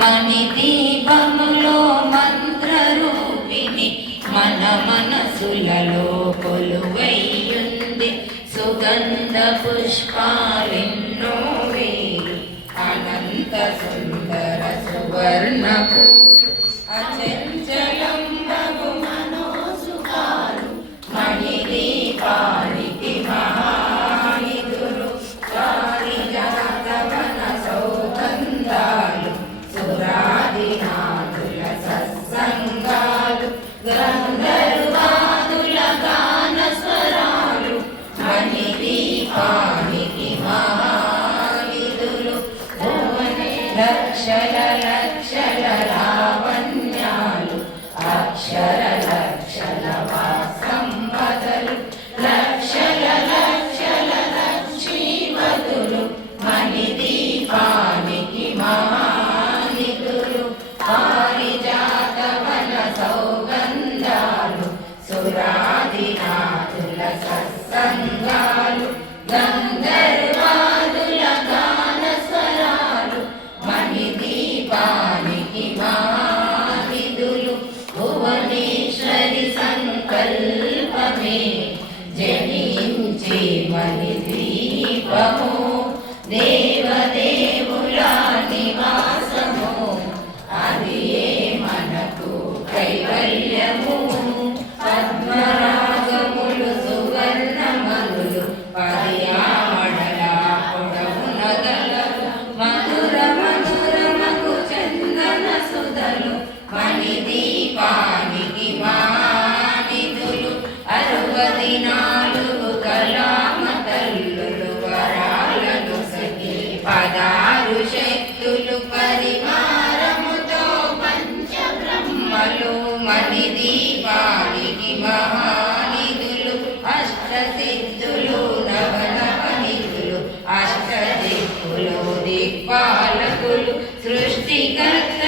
మణిదీపములో మంత్రరూపిణి మన మనసులలో కొలువైయుంది. సుగంధ పుష్పాలెన్నో వేలు అనంత సుందర సువర్ణ పూలు అచంచలంబగు మనోసుఖాలు మణిదీపానికి మహానిధులు పారిజాతవన సౌగంధాలు సురాదినాథుల సత్సంగాలు గంధర్వాదుల గాన స్వరాలు మణిదీపానికి మహానిధులు లక్షల లక్షల లావణ్యాలు అక్షర లక్షల వాసంపదలు లక్షల లక్షల లక్ష్మీపదులు మణిదీపానికి మహానిధులు పారిజాతవన సౌగంధాలు సురాదినాథుల సత్సంగాలు గంధర్వాదుల గాన స్వరాలు మణిదీపానికి మహానిధులు భువనేశ్వరి సంకల్పమే జనించే మణిదీపము దేవదేవుల నివాసము అది ఏ మనకు కైవల్యము పద్మరాగములు సువర్ణమనులు పర్యామడల పొడవు నగలలు మధుర మధురమగు చందన సుధలు మణిదీపానికి మహానిధులు 64 కళామ తల్లులు వరాలను సఖి 16 శక్తులు పరివారముతో పంచబ్రహ్మలు మణిదీపానికి మహానిధులు అష్టసిద్ధులు నవనవనిధులు అష్టదిక్కులు దిక్పాలకులు సృష్టికర్త